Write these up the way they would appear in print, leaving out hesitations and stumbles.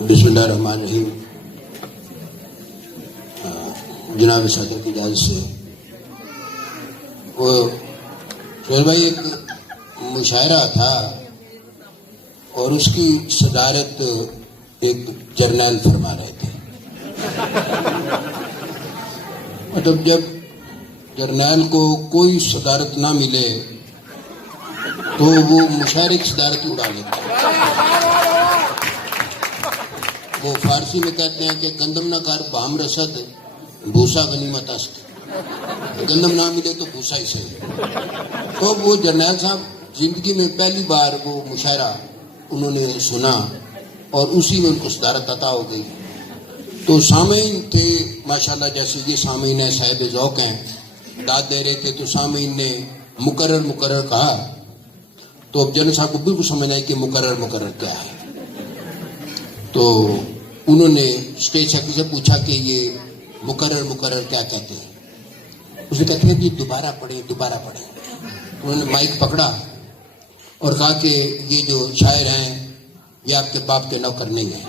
बिस्मिल्लाहिर्रहमानिर्रहीम। जनाब सदर की इजाज़त से वो सुहेल भाई एक मुशायरा था और उसकी सदारत एक जर्नैल फरमा रहे थे। मतलब जब जर्नैल को कोई सदारत ना मिले तो वो मुशायरे की सदारत उड़ा लेता है। वो फारसी में कहते हैं कि गंदम ना कार बाम रसद भूसा गनीमत अस्त। गंदम ना मिले तो भूसा ही सही। तो वो जर्नैल साहब जिंदगी में पहली बार वो मुशायरा उन्होंने सुना और उसी में उनको सदारत अता हो गई। तो सामीन थे माशाल्लाह, जैसे ये सामीन है साहिब ज़ौक़ हैं, दाद दे रहे थे तो सामीन ने मुकर्रर कहा। तो अब जनरल साहब को बिल्कुल समझ आया कि मुकर्रर क्या है। तो उन्होंने स्टेज सेक्रेटरी से पूछा कि ये मुकर्रर क्या कहते हैं। उसने कहते हैं जी दोबारा पढ़े। उन्होंने माइक पकड़ा और कहा कि ये जो शायर हैं ये आपके बाप के नौकर नहीं है।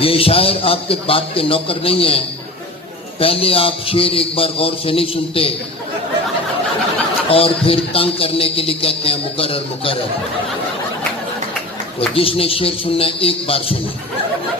ये शायर आपके बाप के नौकर नहीं है। पहले आप शेर एक बार गौर से नहीं सुनते और फिर तंग करने के लिए कहते हैं मुकर्रर। तो जिसने शेर सुनना है एक बार सुने।